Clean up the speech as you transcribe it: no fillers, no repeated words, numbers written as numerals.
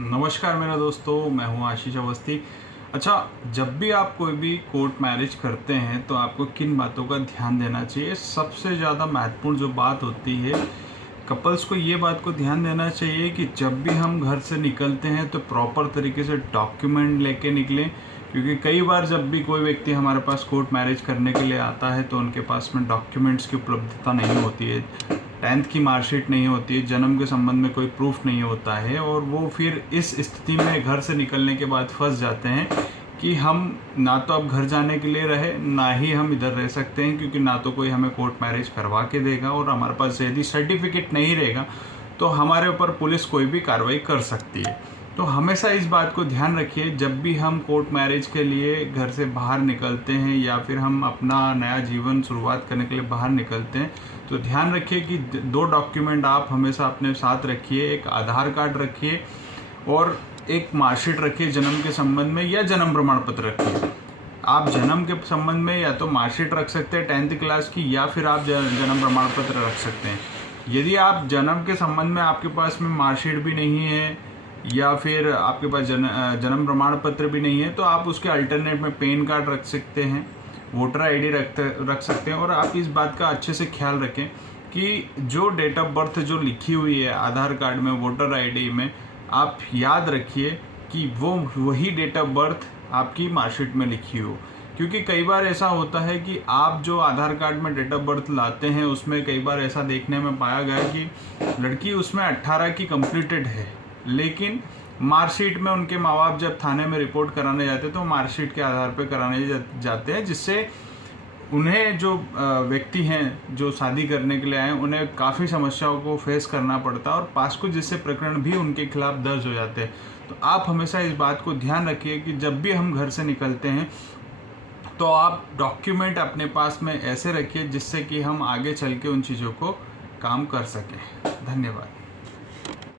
नमस्कार मेरे दोस्तों, मैं हूं आशीष अवस्थी। अच्छा, जब भी आप कोई भी कोर्ट मैरिज करते हैं तो आपको किन बातों का ध्यान देना चाहिए? सबसे ज़्यादा महत्वपूर्ण जो बात होती है, कपल्स को ये बात को ध्यान देना चाहिए कि जब भी हम घर से निकलते हैं तो प्रॉपर तरीके से डॉक्यूमेंट लेके निकलें। क्योंकि कई बार जब भी कोई व्यक्ति हमारे पास कोर्ट मैरिज करने के लिए आता है तो उनके पास में डॉक्यूमेंट्स की उपलब्धता नहीं होती है, 10th की मार्कशीट नहीं होती है, जन्म के संबंध में कोई प्रूफ नहीं होता है, और वो फिर इस स्थिति में घर से निकलने के बाद फंस जाते हैं कि हम ना तो अब घर जाने के लिए रहे, ना ही हम इधर रह सकते हैं, क्योंकि ना तो कोई हमें कोर्ट मैरिज करवा के देगा, और हमारे पास यदि सर्टिफिकेट नहीं रहेगा तो हमारे ऊपर पुलिस कोई भी कार्रवाई कर सकती है। तो हमेशा इस बात को ध्यान रखिए, जब भी हम कोर्ट मैरिज के लिए घर से बाहर निकलते हैं या फिर हम अपना नया जीवन शुरुआत करने के लिए बाहर निकलते हैं, तो ध्यान रखिए कि 2 डॉक्यूमेंट आप हमेशा अपने साथ रखिए। एक आधार कार्ड रखिए और एक मार्कशीट रखिए जन्म के संबंध में, या जन्म प्रमाण पत्र रखिए। आप जन्म के संबंध में या तो मार्कशीट रख सकते हैं 10th क्लास की, या फिर आप जन्म प्रमाण पत्र रख सकते हैं। यदि आप जन्म के संबंध में आपके पास में मार्कशीट भी नहीं है या फिर आपके पास जन्म प्रमाण पत्र भी नहीं है, तो आप उसके अल्टरनेट में पैन कार्ड रख सकते हैं, वोटर आईडी रख सकते हैं। और आप इस बात का अच्छे से ख्याल रखें कि जो डेट ऑफ बर्थ जो लिखी हुई है आधार कार्ड में, वोटर आईडी में, आप याद रखिए कि वो वही डेट ऑफ बर्थ आपकी मार्कशीट में लिखी हो। क्योंकि कई बार ऐसा होता है कि आप जो आधार कार्ड में डेट ऑफ बर्थ लाते हैं उसमें कई बार ऐसा देखने में पाया गया कि लड़की उसमें 18 की कंप्लीटेड है, लेकिन मार्कशीट में उनके माँ बाप जब थाने में रिपोर्ट कराने जाते हैं तो मार्कशीट के आधार पर कराने जाते हैं, जिससे उन्हें जो व्यक्ति हैं जो शादी करने के लिए आए उन्हें काफ़ी समस्याओं को फेस करना पड़ता है, और पास्को जैसे प्रकरण भी उनके खिलाफ दर्ज हो जाते हैं। तो आप हमेशा इस बात को ध्यान रखिए कि जब भी हम घर से निकलते हैं तो आप डॉक्यूमेंट अपने पास में ऐसे रखिए जिससे कि हम आगे चल के उन चीज़ों को काम कर सकें। धन्यवाद।